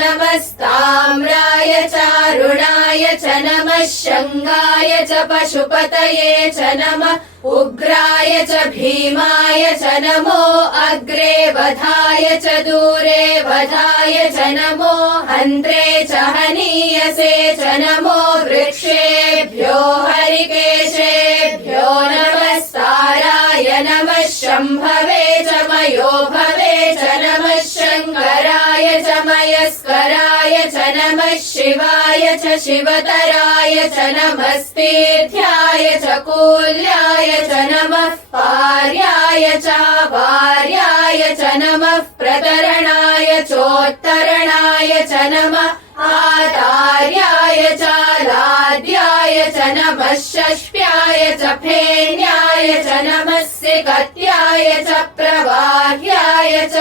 नमस्ताम्राय चारुणाय च नमः शङ्गाय च पशुपतये च नमः उग्राय च भीमाय च नमो अग्रे वधाय च दूरे वधाय च नमो हन्त्रे च हनीयसे च नमो वृक्षेभ्यो हरिकेशेभ्यो नमस्ताराय नमः शम्भवे च मयोभवे च नमः शङ्कराय च मयस्कराय च नमः शिवाय च शिवतराय च नमस्तीर्थ्याय च कूल्याय च नमः पार्याय च वार्याय च नमः प्रतरणाय चोत्तरणाय च नमः आधार्याय च लाद्याय च नमः षष्ठ्याय च फेन्याय च नमः सिकत्याय च प्रवाह्याय च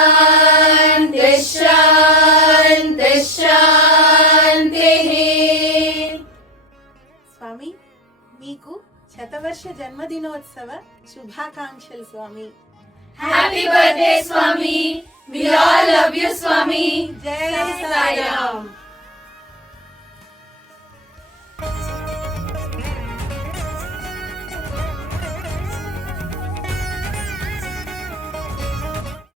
शान्ति शान्ति शान्तिः। స్వామి మీకు శతవర్ష జన్మదినోత్సవ శుభాకాంక్షలు స్వామి. Happy birthday, Swami. We all love you, Swami. జై సాయిరామ్.